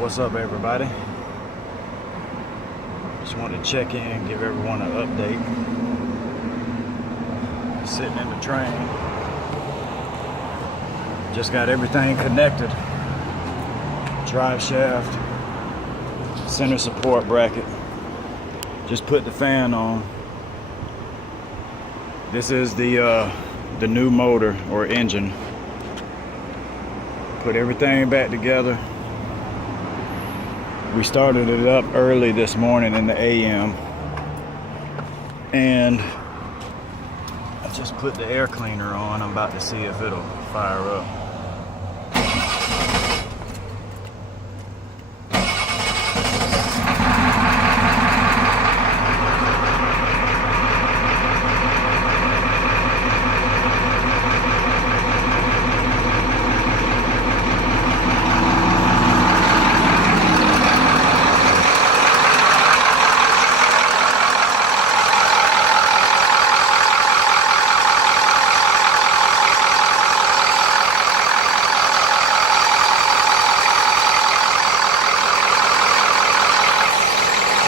What's up, everybody? Just wanted to check in, give everyone an update. Sitting in the train. Just got everything connected. Drive shaft, center support bracket. Just put the fan on. This is the new motor or engine. Put everything back together. We started it up early this morning in the AM, and I just put the air cleaner on. I'm about to see if it'll fire up.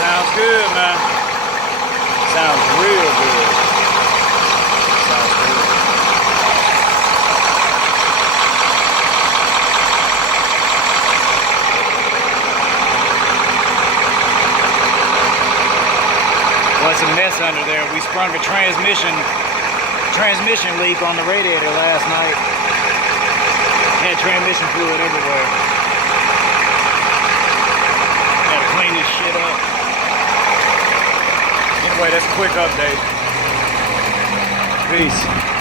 Sounds good, man. Sounds real good. Sounds good. Well, it's a mess under there. We sprung a transmission leak on the radiator last night. Had transmission fluid everywhere. Gotta clean this shit up. Anyway, that's a quick update. Peace.